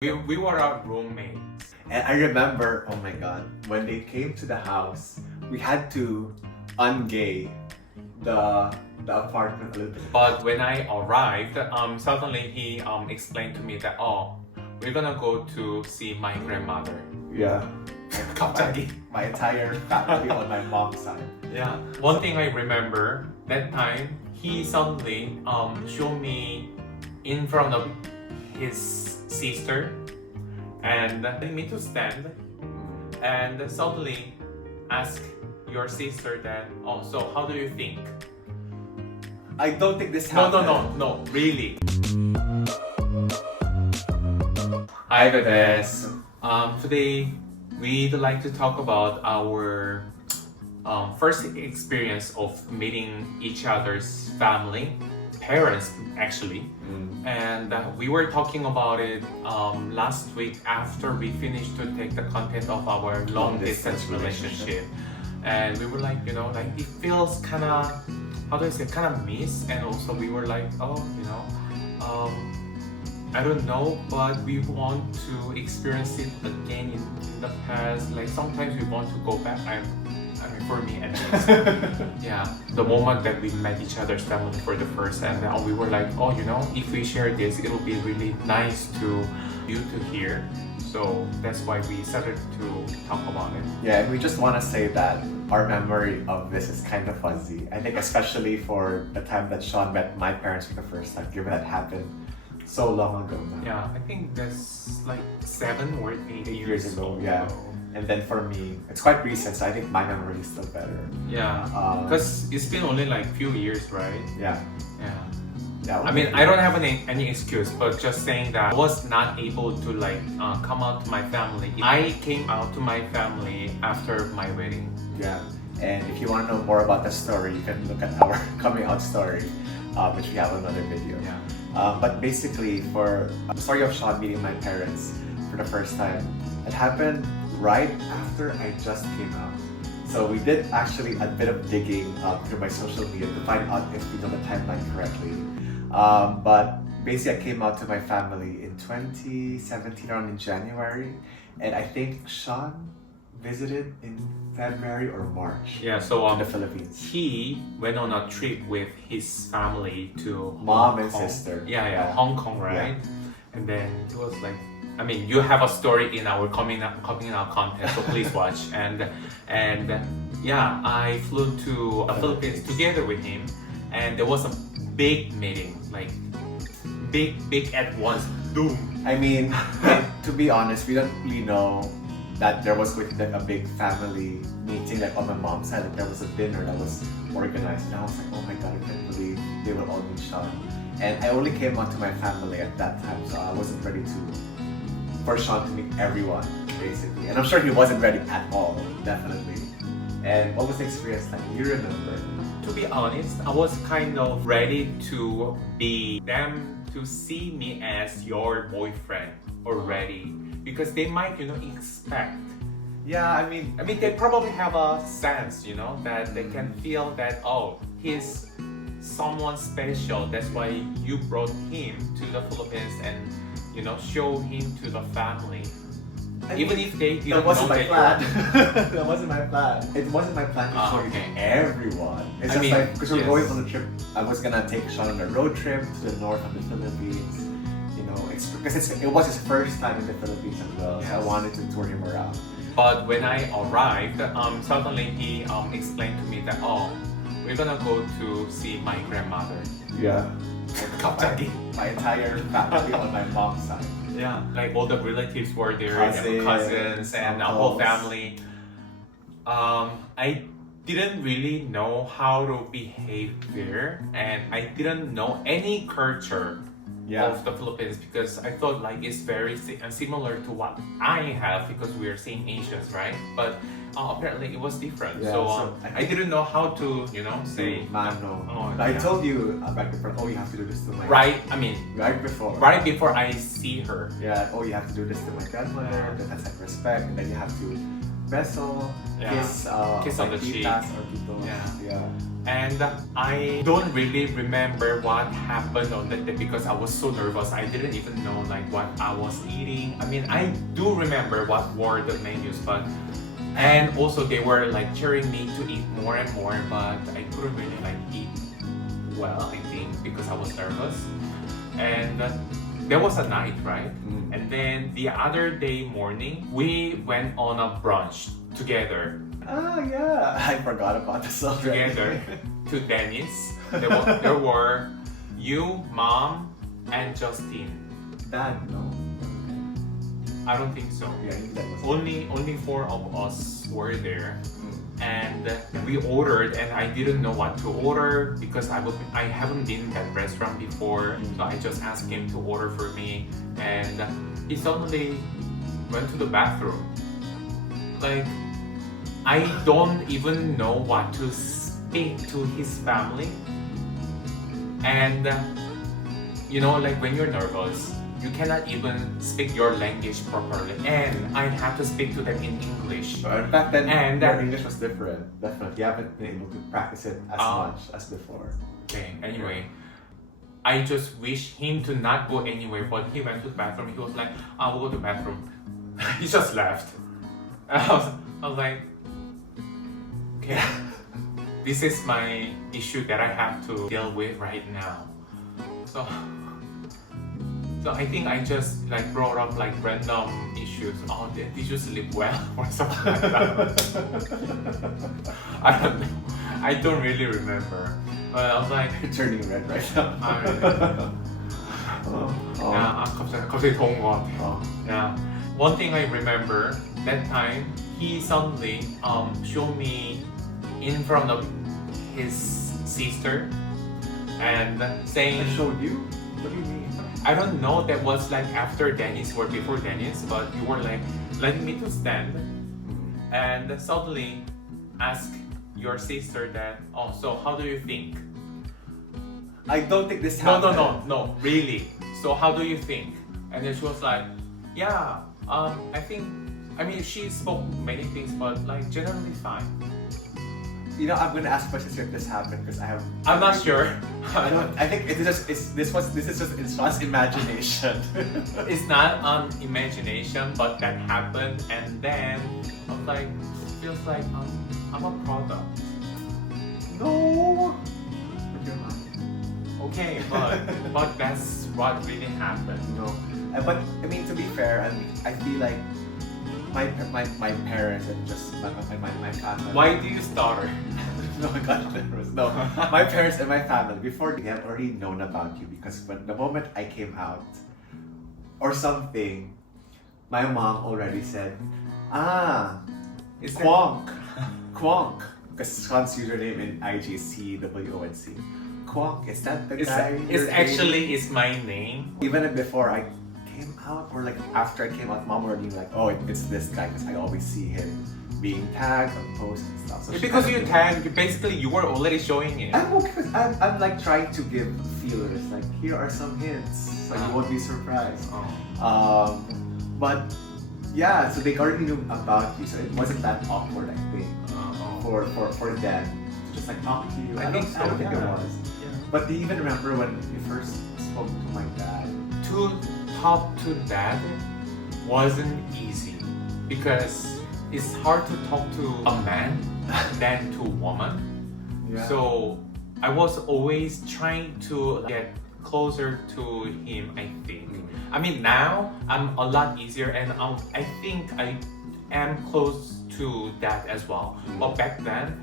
We were our roommates. And I remember, oh my god, when they came to the house, we had to ungay the apartment a little bit. But when I arrived, suddenly he explained to me that, oh, we're gonna go to see my grandmother. Yeah. 갑자기. My entire family on my mom's side. Yeah. One thing I remember, that time, he suddenly showed me in front of his sister and telling me to stand and suddenly ask your sister that, oh, so how do you think? I don't think this happened. No, really. Hi guys. Today we'd like to talk about our first experience of meeting each other's family, parents actually. And we were talking about it last week after we finished to take the content of our long distance relationship. And we were like, it feels kind of, how do I say, kind of miss. And also we were like, I don't know, but we want to experience it again in the past. Like sometimes we want to go back. I mean, for me at least. Yeah, the moment that we met each other's family for the first time, and we were like, oh, if we share this, it'll be really nice to you to hear. So that's why we started to talk about it. Yeah, and we just want to say that our memory of this is kind of fuzzy. I think especially for the time that Sean met my parents for the first time, given that happened so long ago now. Yeah, I think that's like 7 or 8 years ago. Yeah. And then for me, it's quite recent, so I think my memory is still better. Yeah, because it's been only like few years, right? Yeah. I mean, I don't have any excuse, but just saying that I was not able to come out to my family. I came out to my family after my wedding. Yeah, and if you want to know more about the story, you can look at our coming out story, which we have another video. Yeah. But basically, for the story of Sean meeting my parents for the first time, it happened right after I just came out. So we did actually a bit of digging through my social media to find out if we know the timeline correctly. But basically I came out to my family in 2017, around in January, and I think Sean visited in February or March. Yeah, so in the Philippines. He went on a trip with his family to Mom and Hong Kong. sister. Yeah, Hong Kong, right? Yeah. And then it was like, I mean, you have a story in our coming out content, so please watch. And yeah, I flew to the Philippines together with him, and there was a big meeting, like big at once, boom. I mean, to be honest, we don't really know that there was going to be a big family meeting like on my mom's side. Like there was a dinner that was organized, and I was like, oh my god, I can't believe they will all meet Sean. And I only came out to my family at that time, so I wasn't ready for Sean to meet everyone, basically. And I'm sure he wasn't ready at all, definitely. And what was the experience like? You remember? To be honest, I was kind of ready to be them to see me as your boyfriend already, because they might, expect. Yeah, I mean, they probably have a sense, that they can feel that, oh, he's someone special. That's why you brought him to the Philippines and show him to the family. Even if they didn't that wasn't know my that plan. That wasn't my plan. It wasn't my plan to show everyone. It's just like, because we're going on the trip, I was gonna take Sean on a road trip to the north of the Philippines, because it was his first time in the Philippines as well. Yes. So I wanted to tour him around. But when I arrived, suddenly he explained to me that, oh, we're gonna go to see my grandmother. Yeah. 갑자기. My entire family on my mom's side. Yeah, like all the relatives were there, cousins and the uncles. whole family. I didn't really know how to behave there, and I didn't know any culture of the Philippines, because I thought like it's very similar to what I have, because we are seeing Asians, right? But apparently it was different. Yeah, so I didn't know how to, say. Mano. Oh, I yeah. told you back before, oh, you have to do this to my Right before I see her. Yeah, oh, you have to do this to my grandmother, that's like respect, and then you have to beso, Yeah. kiss on like the cheek. titas or titos. Yeah. And I don't really remember what happened on that day because I was so nervous. I didn't even know like what I was eating. I mean, I do remember what were the menus, but and also they were like cheering me to eat more and more, but I couldn't really like eat well, I think, because I was nervous. And there was a night, right? Mm. And then the other day morning, we went on a brunch together. Oh yeah, I forgot about this already. Together to Dennis. There were you, mom, and Justin. Dad, no. I don't think so. Yeah, I think that was Only four of us were there, Mm. and we ordered. And I didn't know what to order because I haven't been in that restaurant before. So I just asked him to order for me, and he suddenly went to the bathroom. Like, I don't even know what to speak to his family. And you know, like when you're nervous, you cannot even speak your language properly. And I have to speak to them in English. Back then, And your English was different. Definitely, you haven't been able to practice it as much as before. Okay, anyway. I just wish him to not go anywhere, but he went to the bathroom. He was like, I will go to the bathroom. He just left. I was like, okay, this is my issue that I have to deal with right now. So I think I just like brought up like random issues. Oh, did you sleep well or something like that? I don't know. I don't really remember. But I was like, You're turning red right now. 야, 갑자기 더운 것 같아. Yeah. One thing I remember that time, he suddenly showed me in front of his sister and saying, I showed you? What do you mean? I don't know, that was like after Dennis or before Dennis, but you were like letting me to stand and suddenly ask your sister that, oh, so how do you think? I don't think this No, happened. really. So how do you think? And then she was like, yeah, I think, I mean, she spoke many things, but like generally fine. You know, I'm gonna ask my sister if this happened because I'm not sure. I think this is just Insta's imagination. It's not an imagination, but that happened, and then I was like, feels like I'm a product. No. But you're not. Okay, but that's what really happened. No. But I mean, to be fair, I feel like my parents and just my family. Why do you stutter? No, I got nervous. No, my parents and my family, before they have already known about you, because when the moment I came out or something, my mom already said, Is that- Kwonk, Kwonk, because Sean's username in IG is CWONC. Kwonk, is that the guy? It's actually is my name. Even before I came out, or like after I came out, mom already like, oh, it's this guy, because I always see him being tagged on posts and stuff. So she Because kind you of- tagged, basically you were already showing it. I'm okay because I'm like trying to give feelers, like here are some hints, so you won't be surprised. Oh. But yeah, so they already knew about you, so it wasn't that awkward, I think, for them to just like talk to you. I think so, I don't think it yeah. was. Yeah. But do you even remember when you first spoke to my dad? To talk to dad wasn't easy because it's hard to talk to a man than to a woman. Yeah. So I was always trying to get closer to him, I think. I mean, now I'm a lot easier and I think I am close to that as well. But back then,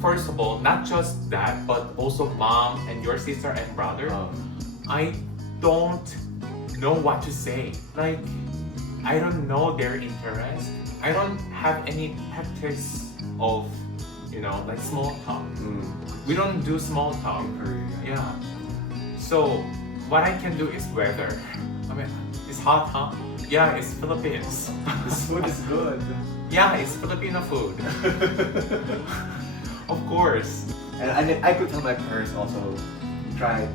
first of all, not just that, but also mom and your sister and brother, I don't know what to say. Like, I don't know their interest. I don't have any practice of, you know, like small talk. We don't do small talk. Yeah. So what I can do is weather. I mean, it's hot, huh? Yeah, it's Philippines. This food is good. Yeah, it's Filipino food. Of course. And I could tell my parents also tried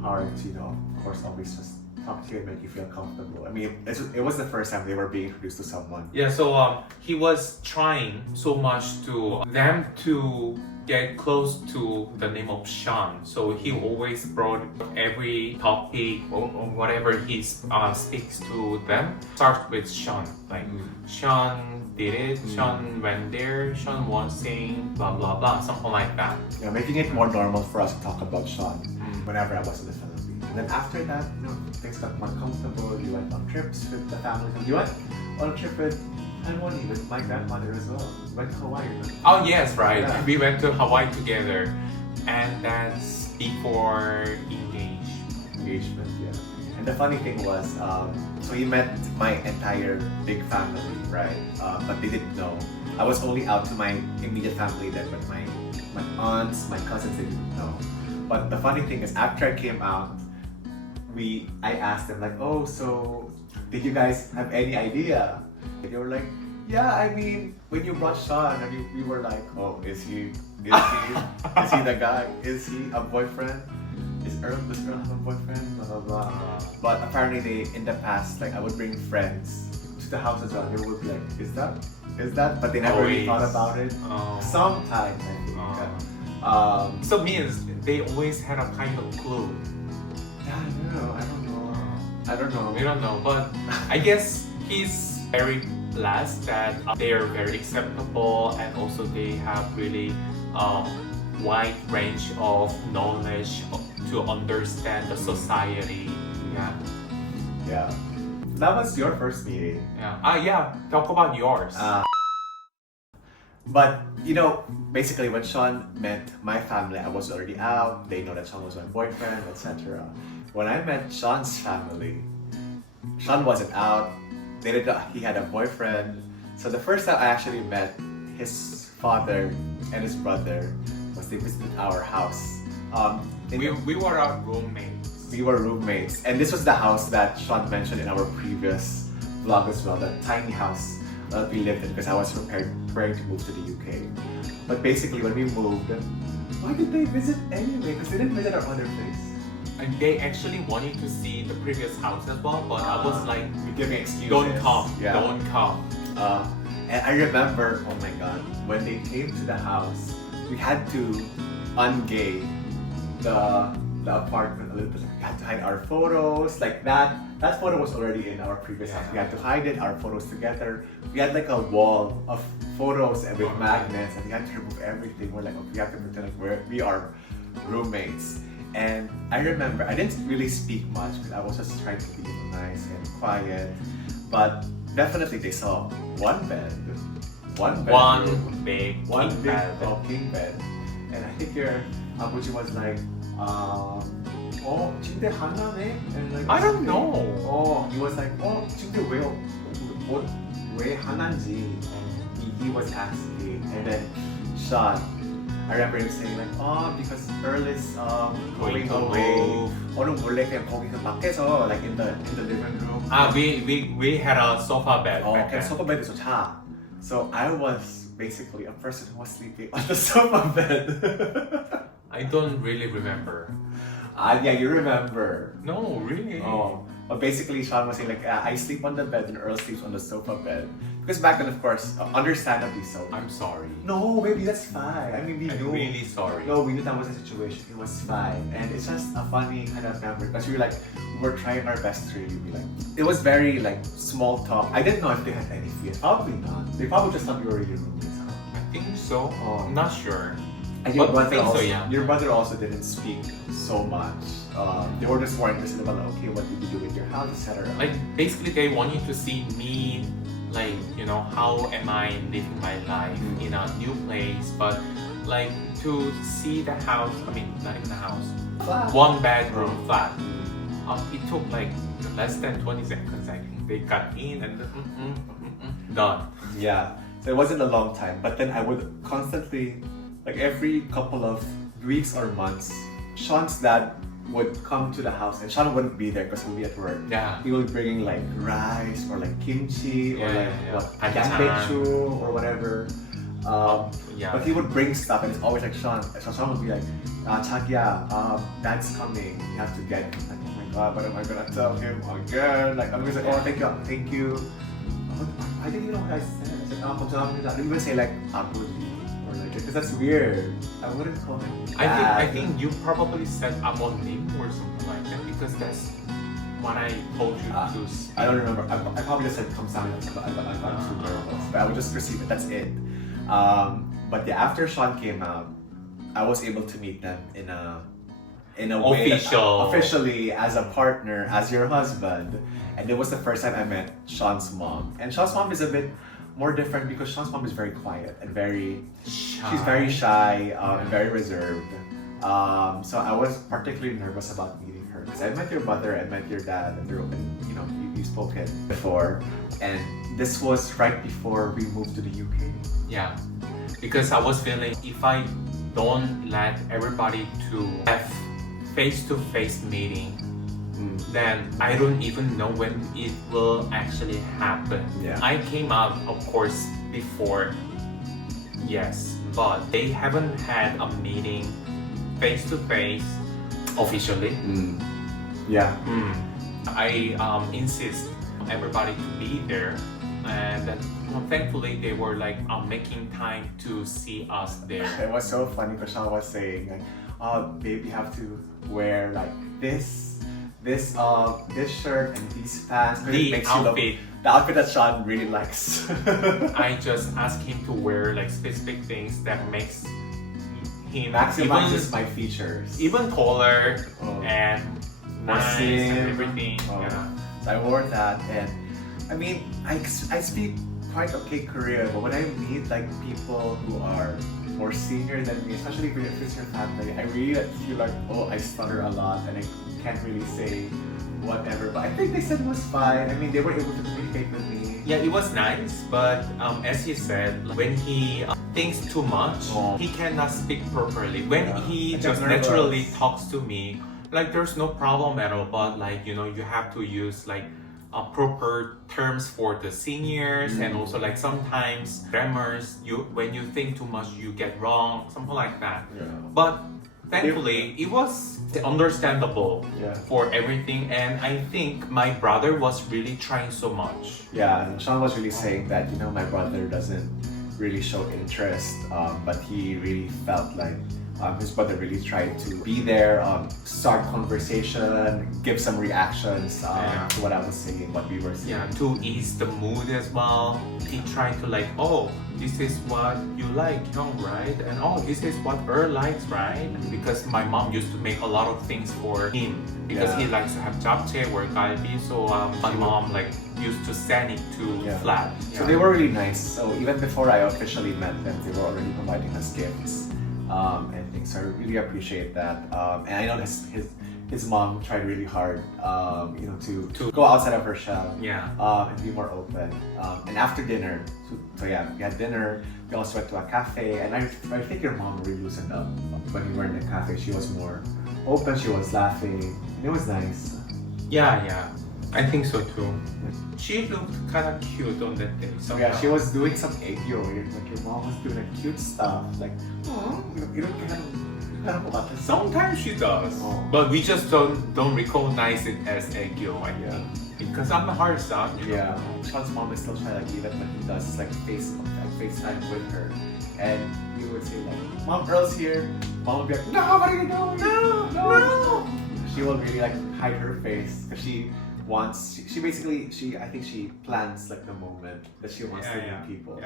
hard to, you know, of course, always just talk to you and make you feel comfortable? I mean, it was the first time they were being introduced to someone. Yeah, so he was trying so much to them to get close to the name of Sean. So he always brought every topic or whatever he speaks to them starts with Sean. Like Sean did it, Sean went there, Sean was saying blah blah blah, something like that. Yeah, making it more normal for us to talk about Sean whenever I was in the Philippines. And then after that, things got more comfortable. You went on trips with the family. You went on a trip with Anwani, with my grandmother as well. We went to Hawaii. Oh yes, right. Yeah. We went to Hawaii together, and that's before Engagement, yeah. And the funny thing was, so he met my entire big family, right? But they didn't know. I was only out to my immediate family then, but my aunts, my cousins, they didn't know. But the funny thing is, after I came out, I asked them like, oh, so did you guys have any idea? They were like, yeah, I mean, when you brought Sean, we were like, oh, is he the guy? Is he a boyfriend? Does Earl have a boyfriend? Blah blah blah. But apparently in the past, like I would bring friends to the house as well. They would be like, is that? But they never really thought about it. Sometimes I think. So means they always had a kind of clue. Yeah, I don't know. We don't know, but I guess he's very blessed that they are very acceptable and also they have really wide range of knowledge to understand the society. Yeah. That was your first meeting. Yeah. Talk about yours. But basically when Sean met my family, I was already out. They know that Sean was my boyfriend, etc. When I met Sean's family, Sean wasn't out. They didn't know he had a boyfriend. So the first time I actually met his father and his brother was they visited our house. We were our roommates. We were roommates, and this was the house that Sean mentioned in our previous vlog as well, the tiny house that we lived in because I was preparing to move to the UK. But basically when we moved, why did they visit anyway? Because they didn't visit our other place. And they actually wanted to see the previous house as well, but I was like, you give me excuses. Don't come. And I remember, oh my god, when they came to the house, we had to ungay the apartment a little bit. We had to hide our photos, like that. That photo was already in our previous house. We had to hide it, our photos together. We had like a wall of photos and with magnets, and we had to remove everything. We're like, okay, we have to pretend like we are roommates. And I remember, I didn't really speak much because I was just trying to be nice and quiet. But definitely they saw one bed, one big king bed. And I think your Abuji was like, 침대 하나네? And like, I don't know. He was like, 침대 왜 하나인지. He was asking. And then Sean, I remember him saying like, because Earl is going away. 몰래 그냥 거기서 밖에서, like in the living room. We had a sofa bed. 그냥 sofa bed에서 자. So I was basically a person who was sleeping on the sofa bed. I don't really remember. Yeah, you remember. No, really. But basically Sean was saying like, I sleep on the bed and Earl sleeps on the sofa bed. Because back then, of course, understandably so. I'm sorry. No, baby, that's fine. I mean, I'm really sorry. No, we knew that was the situation. It was fine. And it's just a funny kind of memory. Because we were trying our best to really be like, it was very like small talk. I didn't know if they had any fears. Probably not. They probably just thought we were really roommates. I think so. I'm not sure. And your But I think brother also, so, yeah. Your brother also didn't speak so much. They were just more interested about okay, what did you do with your house, etc. Like basically, they wanted to see me, like how am I living my life in a new place, but like to see the house. I mean, not even the house. Flat. One bedroom flat. It took like less than 20 seconds. I think they got in and done. Yeah. So it wasn't a long time, but then I would constantly, like every couple of weeks or months, Sean's dad would come to the house and Sean wouldn't be there because he'll be at work. Yeah. He would bring like rice or like kimchi or like Banchan. or whatever. Yeah. But he would bring stuff and it's always like Sean. So Sean would be like, Chagia, dad's coming. You have to get it. Like, oh my what am I gonna tell him again? Like I'm just like, oh, thank you. I didn't even know what I said. I said, I didn't even say like abuli or like because that's weird. I wouldn't call him. I think you probably said abonim or something like that because that's what I told you to speak. I don't remember. I probably just said kamsahamnida. I got too nervous, but I would just perceive it. That's it. But yeah, after Sean came out, I was able to meet them in a way that, officially as a partner, as your husband. And it was the first time I met Sean's mom. And Sean's mom is a bit more different because Sean's mom is very quiet and she's very shy and very reserved. So I was particularly nervous about meeting her because I met your mother, I met your dad, and you've spoken before. And this was right before we moved to the UK. Yeah, because I was feeling if I don't let everybody to have face-to-face meeting, then I don't even know when it will actually happen. Yeah. I came out, of course, before, yes, but they haven't had a meeting face-to-face officially. Yeah. I insist everybody to be there, and thankfully they were like making time to see us there. It was so funny because Sean was saying like, oh babe, you have to wear like this shirt and these pants. The outfit. The outfit that Sean really likes. I just asked him to wear like specific things that makes him maximizes my features. Even taller and more nice slim and everything. Yeah. So I wore that, and I mean I speak quite okay Korean, but when I meet like people who are more senior than me, especially if it's your family, I really feel like, oh, I stutter a lot and I can't really say whatever. But I think they said it was fine. I mean, they were able to communicate with me. Yeah, it was nice, but as he said, when he thinks too much, he cannot speak properly. When he just naturally talks to me, like there's no problem at all, but like, you have to use like proper terms for the seniors, and also like sometimes grammars, when you think too much you get wrong, something like that. But thankfully it was understandable for everything, and I think my brother was really trying so much. Yeah, Sean was really saying that my brother doesn't really show interest, but he really felt like his brother really tried to be there, start conversation, give some reactions to what I was saying, what we were saying. Yeah, to ease the mood as well. He tried to like, oh, this is what you like, Hyung, right? And oh, this is what Earl likes, right? Because my mom used to make a lot of things for him because he likes to have japchae or galbi. So my mom like used to send it to flat. So they were really nice. So even before I officially met them, they were already providing us gifts. And things. So I really appreciate that. And I know his mom tried really hard, to go outside of her shell, and be more open. And after dinner, so we had dinner. We also went to a cafe, and I think your mom really loosened up when we were in the cafe. She was more open. She was laughing, and it was nice. Yeah. I think so too. She looked kind of cute on that day. So yeah, she was doing some egg yolk. Like your mom was doing like cute stuff. Like, you don't kind of sometimes she does, but we just don't recognize it as egg yolk. I think because I'm a hard stop. Yeah, Sean's mom is still trying to even when he does like FaceTime with her, and he would say like, "Mom, Earl's here." Mom would be like, "No, what are you doing? No!" She will really like hide her face because she I think she plans like the moment that she wants to meet people.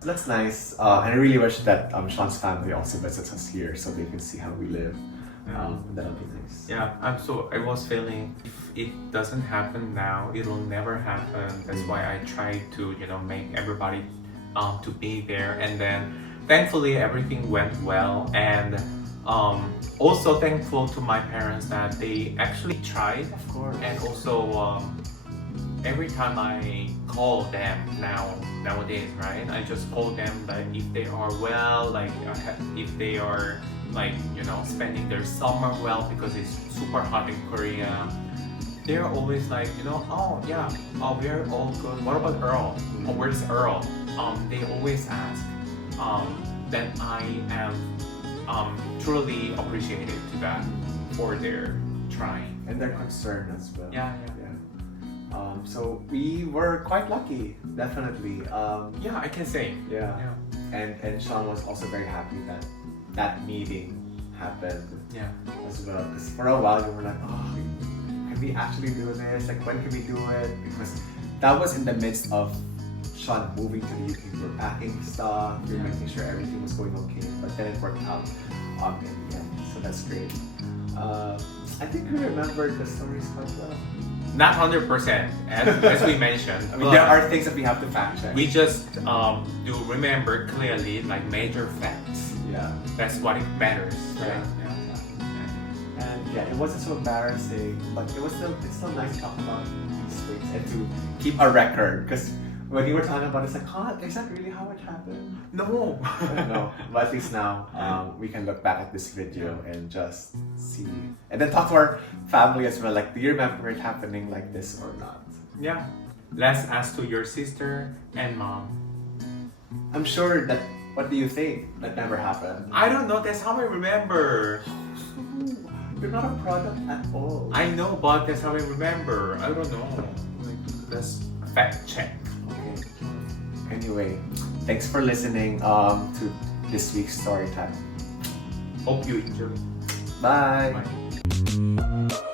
So that's nice, and I really wish that Sean's family also visits us here so they can see how we live. That'll be nice. Yeah, I was feeling if it doesn't happen now, it'll never happen. That's why I try to make everybody to be there, and then thankfully everything went well, and also thankful to my parents that they actually tried, of course. And also every time I call them nowadays, right? I just call them like if they are well, like if they are like spending their summer well, because it's super hot in Korea. They're always like oh yeah, we're all good. What about Earl? Oh, where's Earl? They always ask. Then I am truly appreciated to that for their trying. and their concern as well. Yeah. So we were quite lucky, definitely. Yeah, I can say. Yeah. And Sean was also very happy that that meeting happened Yeah. as well. Because for a while we were like, oh, can we actually do this? Like, when can we do it? Because that was in the midst of Sean moving to the UK. We were packing stuff, we were making sure everything was going okay. But then it worked out in the end. So that's great. I think we remember the stories quite well. Not 100%, as we mentioned. I mean, there are things that we have to fact check. We just do remember clearly, like major facts. Yeah. That's what it matters, right? Yeah. And yeah, it wasn't so embarrassing, but it's still nice to talk about these things and to keep a record. Because when you were talking about it, it's like, huh, is that really how it happened? No. No, but at least now we can look back at this video and just see, and then talk to our family as well. Like, do you remember it happening like this or not? Yeah. Let's ask to your sister and mom. I'm sure that. What do you think? That never happened. I don't know. That's how I remember. You're not a product at all. I know, but that's how I remember. I don't know. Like, let's fact check. Okay. Anyway, thanks for listening to this week's story time. Hope you enjoy. Bye. Bye.